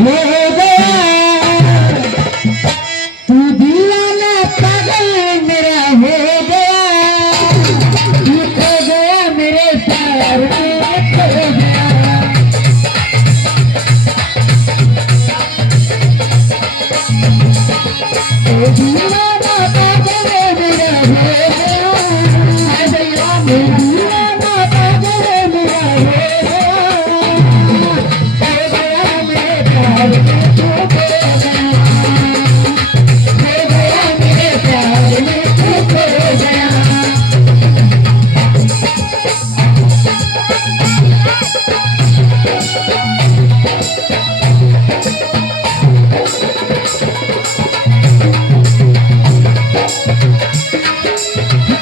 हो गया, तू दीवाना पागल मेरा हो गया, तू खो गया मेरे प्यार में खो गया। तू दीवाना पागल मेरा हो गया, तू दीवाना पागल मेरा हो गया, खो गया मेरे प्यार में खो गया, खो गया मेरे प्यार में खो गया।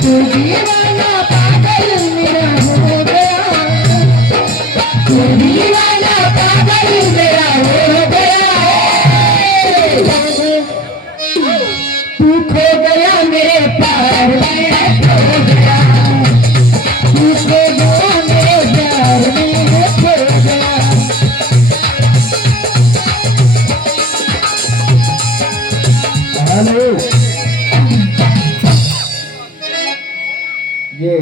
तू दीवाना पागल मेरा हो गया, तू दीवाना पागल मेरा हो गया, तू खो गया मेरे प्यार में खो गया, तू खो गया मेरे प्यार में खो गया। हेलो ये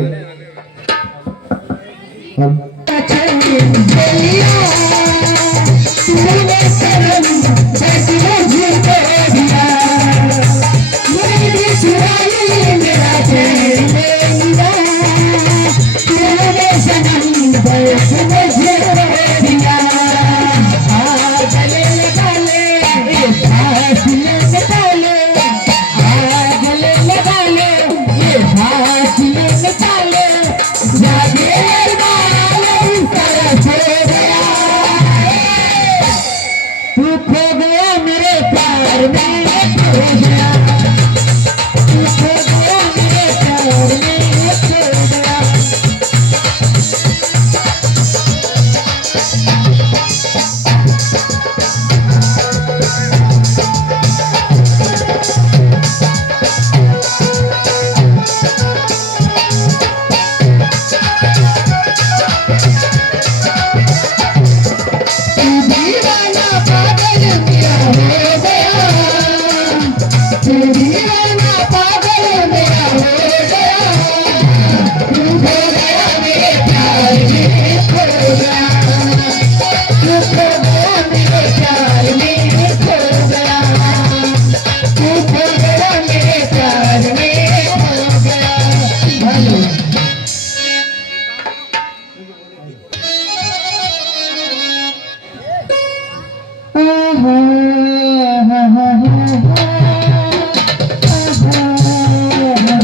तू खो गया मेरे प्यार में खो गया, तू खो गया मेरे प्यार में खो गया। तू दीवाना